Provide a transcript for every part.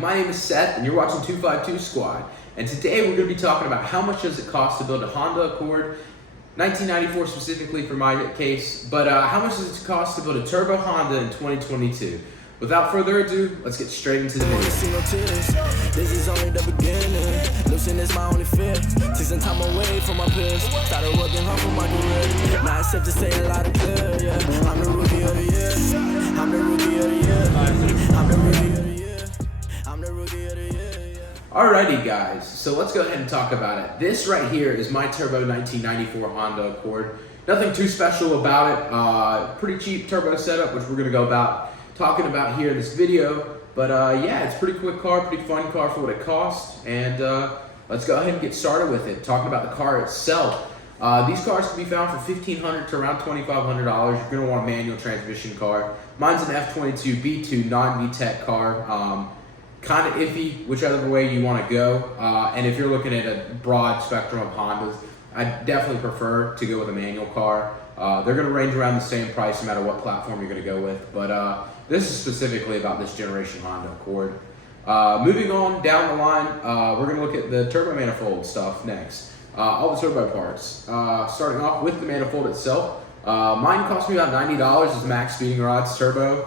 my name is Seth and you're watching 252 Squad. And today we're going to be talking about how much does it cost to build a Honda Accord, 1994 specifically for my case, but how much does it cost to build a turbo Honda in 2022? Without further ado, let's get straight into the video. This is only the beginning. Losing is my only fear. Taking time away from my peers. Started working hard for my career. Now it's safe to say a lot of clear, yeah. I'm the rookie of the year. I'm the rookie of the year. I'm the rookie of the year. I'm the rookie of the year, yeah. Alrighty guys, so let's go ahead and talk about it. This right here is my turbo 1994 Honda Accord. Nothing too special about it. Pretty cheap turbo setup, which we're going to go about talking about here in this video, but yeah, it's a pretty quick car, pretty fun car for what it costs, and let's go ahead and get started with it. Talking about the car itself, these cars can be found for $1,500 to around $2,500. You're going to want a manual transmission car. Mine's an F22 B2 non-VTEC car, kind of iffy whichever way you want to go, and if you're looking at a broad spectrum of Hondas, I definitely prefer to go with a manual car. They're going to range around the same price no matter what platform you're going to go with, but this is specifically about this generation Honda Accord. Moving on down the line, we're going to look at the turbo manifold stuff next. All the turbo parts. Starting off with the manifold itself. Mine cost me about $90. It's Max Speeding Rods turbo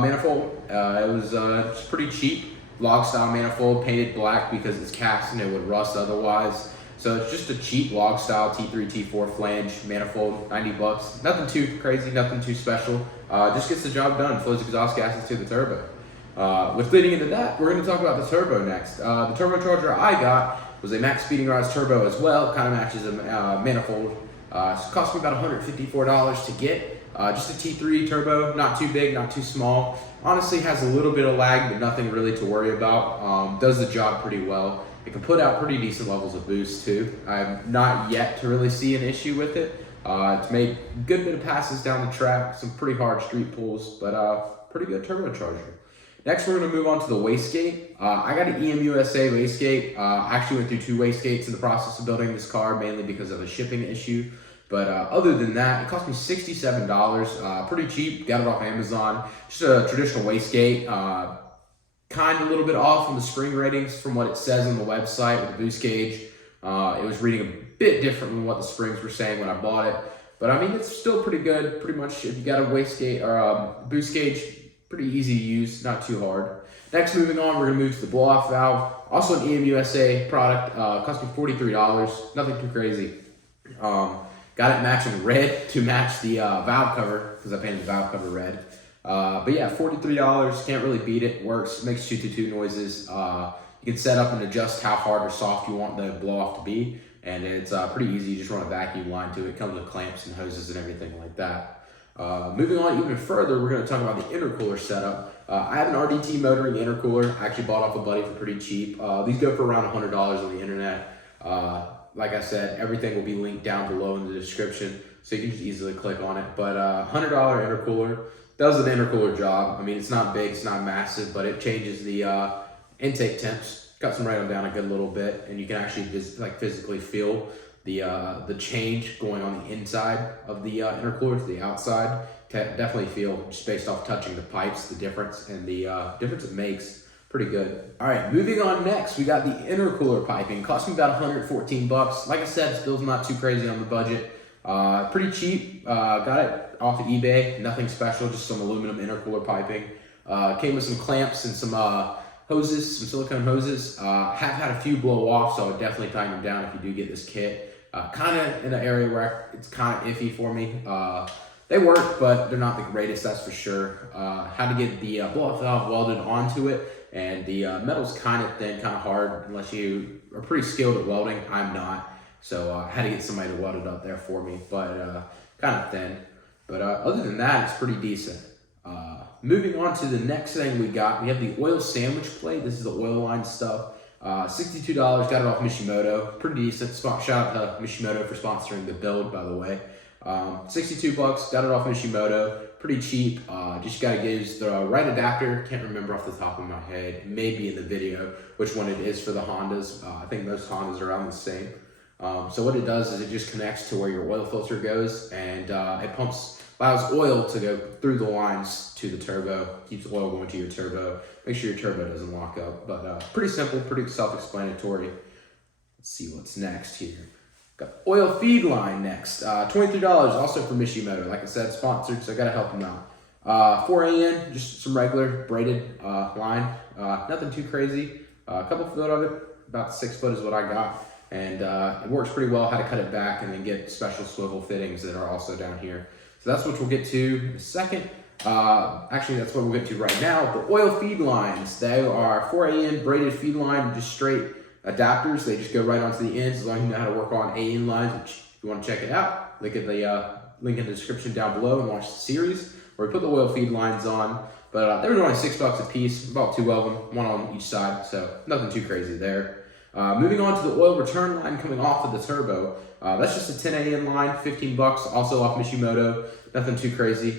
manifold. It was just pretty cheap. Log style manifold, painted black because it's cast and it would rust otherwise. So it's just a cheap log style T3, T4 flange manifold, 90 bucks. Nothing too crazy, nothing too special. Just gets the job done, flows exhaust gases to the turbo. With leading into that, we're going to talk about the turbo next. The turbocharger I got was a Max Speeding Rods turbo as well, kind of matches a manifold. It cost me about $154 to get. Just a T3 turbo, not too big, not too small. Honestly has a little bit of lag, but nothing really to worry about. Does the job pretty well. It can put out pretty decent levels of boost too. I've not yet to really see an issue with it. It's made a good bit of passes down the track, some pretty hard street pulls, but pretty good turbocharger. Next, we're going to move on to the wastegate. I got an EMUSA wastegate. I actually went through 2 wastegates in the process of building this car, mainly because of a shipping issue. But other than that, it cost me $67. Pretty cheap. Got it off Amazon. Just a traditional wastegate. Kind of a little bit off on the spring ratings from what it says on the website with the boost gauge. It was reading a bit different than what the springs were saying when I bought it. But I mean, it's still pretty good. Pretty much if you got a wastegate or a boost gauge, pretty easy to use, not too hard. Next, moving on, we're going to move to the blow-off valve. Also an EMUSA product. Cost me $43. Nothing too crazy. Got it matching red to match the valve cover because I painted the valve cover red. But yeah, $43, can't really beat it. Works, makes 222 noises. You can set up and adjust how hard or soft you want the blow off to be, and it's pretty easy. You just run a vacuum line to it. It comes with clamps and hoses and everything like that. Moving on even further, we're going to talk about the intercooler setup. I have an RDT motoring intercooler. I actually bought off a buddy for pretty cheap. These go for around $100 on the internet. Like I said, everything will be linked down below in the description, so you can just easily click on it. But $100 intercooler does an intercooler job. I mean, it's not big, it's not massive, but it changes the intake temps, cuts them right on down a good little bit, and you can actually just like physically feel the change going on the inside of the intercooler to the outside. Definitely feel, just based off touching the pipes, the difference, and the difference it makes. Pretty good. All right, moving on next, we got the intercooler piping. Cost me about $114. Like I said, still's not too crazy on the budget. Pretty cheap. Got it off of eBay. Nothing special, just some aluminum intercooler piping. Came with some clamps and some hoses, some silicone hoses. Have had a few blow off, so I would definitely tighten them down if you do get this kit. Kind of in an area where it's kind of iffy for me. They work, but they're not the greatest, that's for sure. Had to get the blow-off valve welded onto it, and the metal's kind of thin, kind of hard, unless you are pretty skilled at welding. I'm not, so I had to get somebody to weld it up there for me, but kind of thin. But other than that, it's pretty decent. Moving on to the next thing we got, we have the oil sandwich plate. This is the oil line stuff. $62, got it off Mishimoto. Pretty decent. Shout out to Mishimoto for sponsoring the build, by the way. 62 bucks, got it off Mishimoto. Pretty cheap. Just gotta use the right adapter. Can't remember off the top of my head. It may be in the video which one it is for the Hondas. I think most Hondas are around the same. So what it does is it just connects to where your oil filter goes, and it pumps allows oil to go through the lines to the turbo, keeps oil going to your turbo, make sure your turbo doesn't lock up. But pretty simple, pretty self-explanatory. Let's see what's next here. Got oil feed line next, $23, also from Miscellaneous. Like I said, sponsored, so I gotta help them out. 4AN, just some regular braided line, nothing too crazy. A couple foot of it, about 6 foot is what I got, and it works pretty well. How to cut it back and then get special swivel fittings that are also down here. So that's what we'll get to in a second. Actually, that's what we'll get to right now. The oil feed lines, they are 4AN braided feed line, just straight adapters. They just go right onto the ends as long as you know how to work on AN lines, which if you want to check it out, link in the description down below and watch the series where we put the oil feed lines on. But they were only $6 a piece, about 2 of them, one on each side, so nothing too crazy there. Moving on to the oil return line coming off of the turbo. That's just a 10 AN line, $15, also off Miscellaneous, nothing too crazy.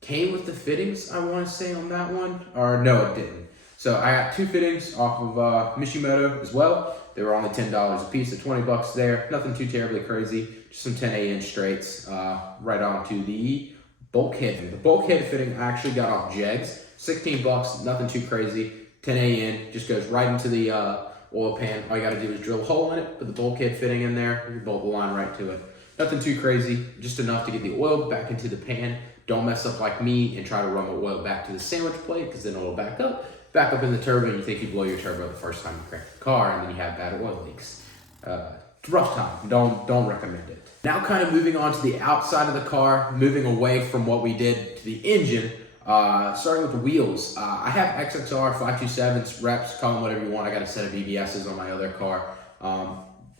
Came with the fittings, I want to say, on that one, or no, it didn't. So I got 2 fittings off of Miscellaneous as well. They were only $10 a piece, at $20 there. Nothing too terribly crazy. Just some 10 AN straights right onto the bulkhead. The bulkhead fitting I actually got off Jegs. $16, nothing too crazy. 10 AN just goes right into the oil pan. All you got to do is drill a hole in it, put the bulkhead fitting in there, you bolt the line right to it. Nothing too crazy, just enough to get the oil back into the pan. Don't mess up like me and try to run the oil back to the sandwich plate, because then it'll back up in the turbo, and you think you blow your turbo the first time you crank the car, and then you have bad oil leaks. Rough time. Don't recommend it. Now kind of moving on to the outside of the car, moving away from what we did to the engine, starting with the wheels. I have XXR 527s, reps, call them whatever you want. I got a set of BBSs on my other car.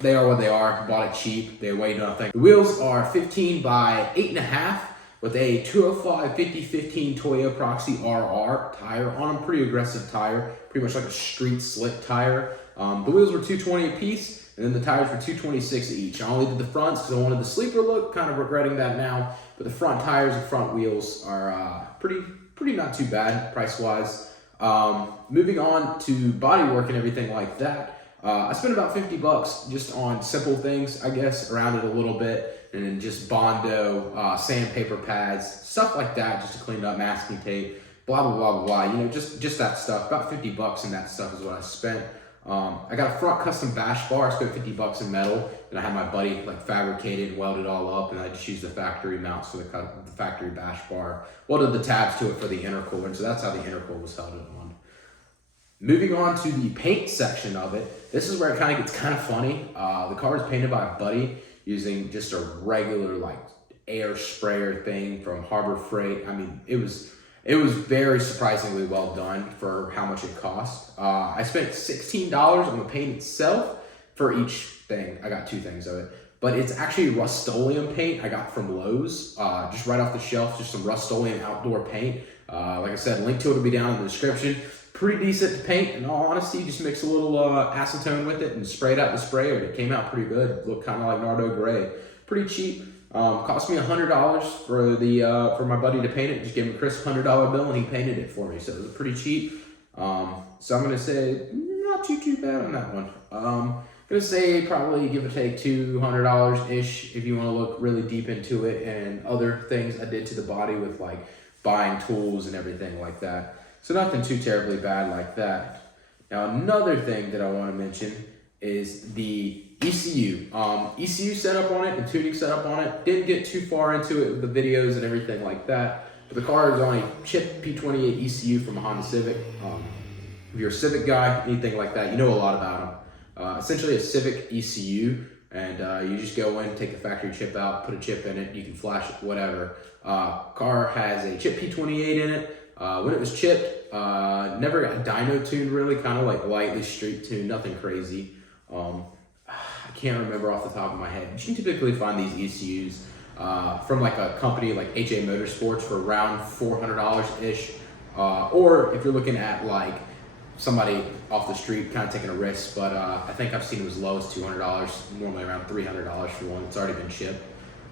They are what they are. Bought it cheap. They weigh nothing. The wheels are 15 by 8.5 with a 205 50/15 Toyo Proxy RR tire on them. Pretty aggressive tire, pretty much like a street slick tire. The wheels were $220 a piece, and then the tires were $226 each. I only did the fronts because I wanted the sleeper look, kind of regretting that now, but the front tires and front wheels are pretty not too bad price-wise. Moving on to bodywork and everything like that, I spent about $50 just on simple things, I guess, around it a little bit, and then just bondo, sandpaper pads, stuff like that, just to clean up, masking tape, blah, blah, blah, blah, blah. You know, just that stuff. About $50 in that stuff is what I spent. I got a front custom bash bar. I spent $50 in metal, and I had my buddy like fabricate it and weld it all up, and I just used the factory mounts for the factory bash bar. Welded the tabs to it for the intercooler, and so that's how the intercooler was held on. Moving on to the paint section of it, this is where it kind of gets kind of funny. The car is painted by a buddy using just a regular like air sprayer thing from Harbor Freight. I mean, it was very surprisingly well done for how much it cost. I spent $16 on the paint itself for each thing. I got 2 things of it, but it's actually Rust-Oleum paint I got from Lowe's, just right off the shelf, just some Rust-Oleum outdoor paint. Like I said, link to it will be down in the description. Pretty decent to paint, in all honesty. Just mix a little acetone with it and spray it out the sprayer, and it came out pretty good. Looked kind of like Nardo Gray. Pretty cheap. Cost me $100 for my buddy to paint it. Just gave him a crisp $100 bill, and he painted it for me. So it was pretty cheap. So I'm gonna say not too bad on that one. Gonna say probably give or take $200 ish if you want to look really deep into it, and other things I did to the body with like buying tools and everything like that. So nothing too terribly bad like that. Now another thing that I want to mention is the ECU. ECU setup on it and tuning setup on it. Didn't get too far into it with the videos and everything like that. But the car is on a chip P28 ECU from a Honda Civic. If you're a Civic guy, anything like that, you know a lot about them. Essentially a Civic ECU, and you just go in, take the factory chip out, put a chip in it, you can flash it, whatever. Car has a chip P28 in it. When it was chipped, never got dyno tuned really, kind of like lightly street tuned, nothing crazy. I can't remember off the top of my head. You can typically find these ECUs from like a company like HA Motorsports for around $400-ish. Or if you're looking at like somebody off the street kind of taking a risk, but I think I've seen it as low as $200, normally around $300 for one that's already been shipped.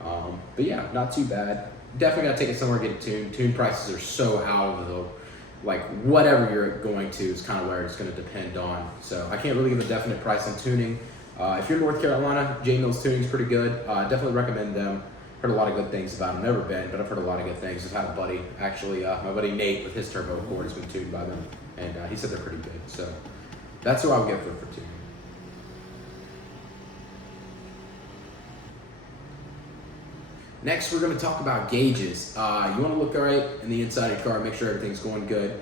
But yeah, not too bad. Definitely gotta take it somewhere, get it tuned. Tune prices are so out of the, like whatever you're going to is kind of where it's gonna depend on. So I can't really give a definite price on tuning. If you're in North Carolina, J Mills Tuning is pretty good. Definitely recommend them. Heard a lot of good things about them. Never been, but I've heard a lot of good things. I've had a buddy, actually, my buddy Nate with his turbo cord has been tuned by them, and he said they're pretty good. So that's who I would get for tuning. Next, we're going to talk about gauges. You want to look right in the inside of your car, make sure everything's going good.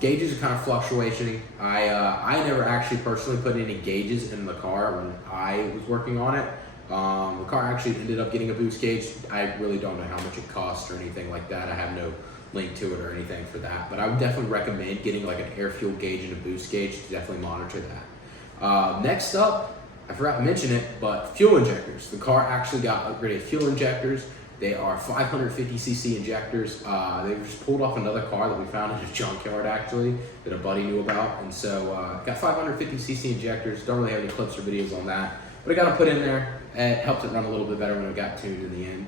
Gauges are kind of fluctuating. I never actually personally put any gauges in the car when I was working on it. The car actually ended up getting a boost gauge. I really don't know how much it costs or anything like that. I have no link to it or anything for that, but I would definitely recommend getting like an air fuel gauge and a boost gauge to definitely monitor that. Next up, I forgot to mention it, but fuel injectors. The car actually got upgraded fuel injectors. They are 550cc injectors. They just pulled off another car that we found in a junkyard actually that a buddy knew about, and so got 550cc injectors. Don't really have any clips or videos on that, but I got them put in there. It helped it run a little bit better when it got tuned in the end.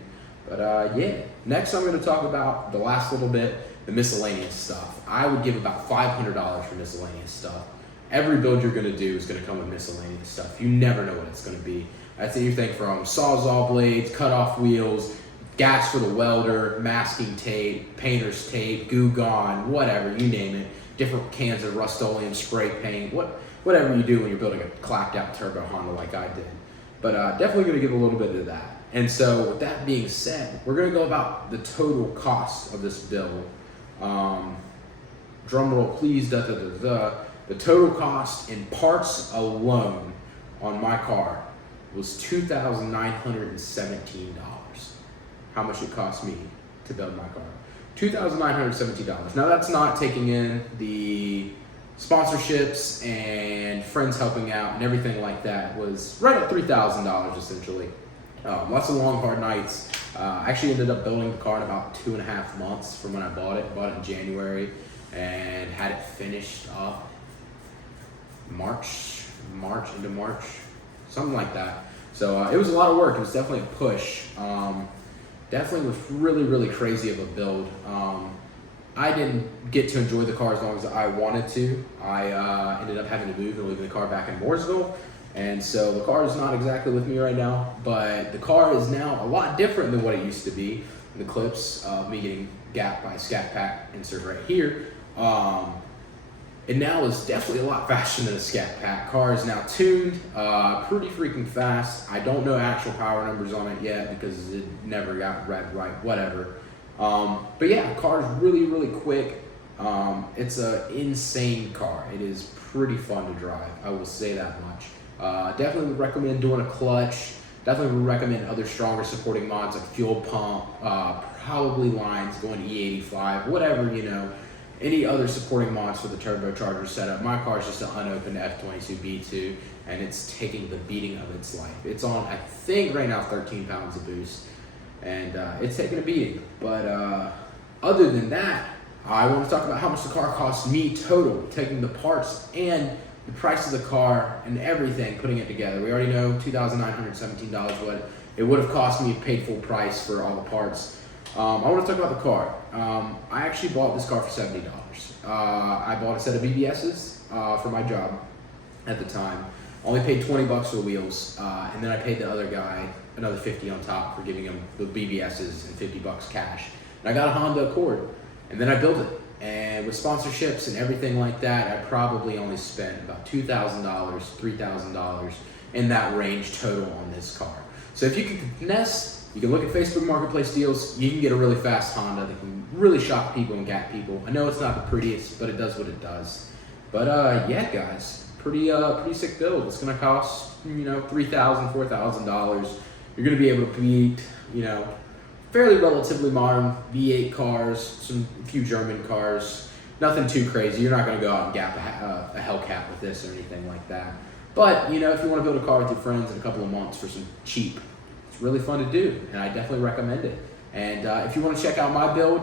But yeah, next I'm going to talk about the last little bit, the miscellaneous stuff. I would give about $500 for miscellaneous stuff. Every build you're going to do is going to come with miscellaneous stuff. You never know what it's going to be. That's anything from sawzall blades, cutoff wheels, gas for the welder, masking tape, painter's tape, goo gone, whatever, you name it. Different cans of Rust-Oleum spray paint, whatever you do when you're building a clapped out turbo Honda like I did. But definitely going to give a little bit of that. And so with that being said, we're going to go about the total cost of this build. Drum roll please, The total cost in parts alone on my car was $2,917. How much it cost me to build my car. $2,917. Now that's not taking in the sponsorships and friends helping out and everything like that. It was right at $3,000 essentially. Lots of long, hard nights. I actually ended up building the car in about 2.5 months from when I bought it. Bought it in January and had it finished up March, something like that. So it was a lot of work. It was definitely a push. Definitely was really, really crazy of a build. I didn't get to enjoy the car as long as I wanted to. I ended up having to move and leaving the car back in Mooresville. And so the car is not exactly with me right now, but the car is now a lot different than what it used to be. The clips of me getting gapped by a Scat Pack insert right here. It now is definitely a lot faster than a Scat Pack. Car is now tuned, pretty freaking fast. I don't know actual power numbers on it yet because it never got read right, whatever. But yeah, the car is really, really quick. It's an insane car. It is pretty fun to drive, I will say that much. Definitely would recommend doing a clutch. Definitely would recommend other stronger supporting mods like fuel pump, probably lines going E85, whatever, you know. Any other supporting mods for the turbocharger setup. My car is just an unopened F22B2, and it's taking the beating of its life. It's on, I think right now, 13 pounds of boost, and it's taking a beating. But other than that, I want to talk about how much the car costs me total, taking the parts and the price of the car and everything, putting it together. We already know $2,917 what it would have cost me, paid full price for all the parts. I want to talk about the car. I actually bought this car for $70. I bought a set of BBSs for my job at the time. Only paid $20 for the wheels, and then I paid the other guy another $50 on top for giving him the BBSs and $50 cash. And I got a Honda Accord, and then I built it. And with sponsorships and everything like that, I probably only spent about $2,000, $3,000 in that range total on this car. So if you can finesse, you can look at Facebook Marketplace deals. You can get a really fast Honda that can really shock people and gap people. I know it's not the prettiest, but it does what it does. But yeah, guys, pretty sick build. It's gonna cost, you know, $3,000, $4,000. You're gonna be able to beat, you know, fairly relatively modern V8 cars, a few German cars. Nothing too crazy. You're not gonna go out and gap a Hellcat with this or anything like that. But you know, if you want to build a car with your friends in a couple of months for some cheap, really fun to do, and I definitely recommend it. And if you want to check out my build,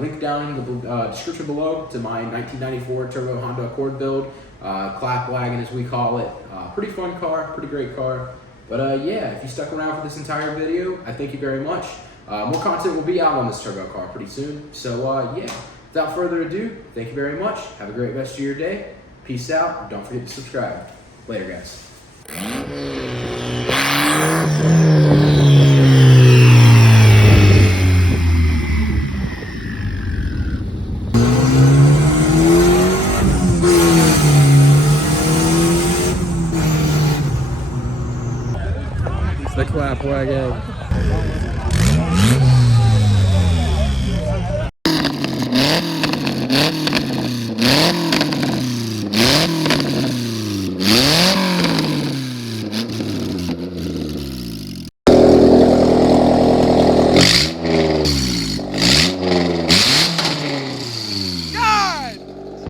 link down in the description below to my 1994 Turbo Honda Accord build, clap wagon as we call it. Pretty fun car, pretty great car. But yeah, if you stuck around for this entire video, I thank you very much. More content will be out on this turbo car pretty soon. So yeah, without further ado, thank you very much. Have a great rest of your day. Peace out. And don't forget to subscribe. Later, guys. half wagon.